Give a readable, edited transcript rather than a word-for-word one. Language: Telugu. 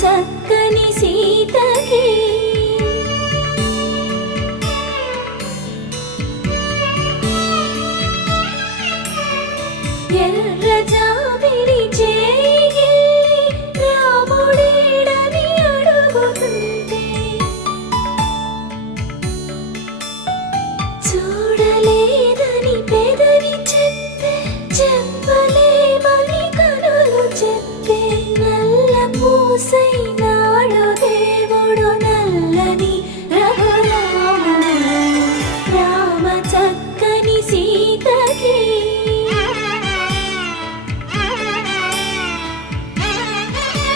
చక్కని సీతకి ఎర్ర జాబిలి చేయి రాముడేడని అడుగుతుంటే చూడలేదని పెదవి చెప్పే చెప్పలేమని కనులు చెప్పే నల్ల పూసైన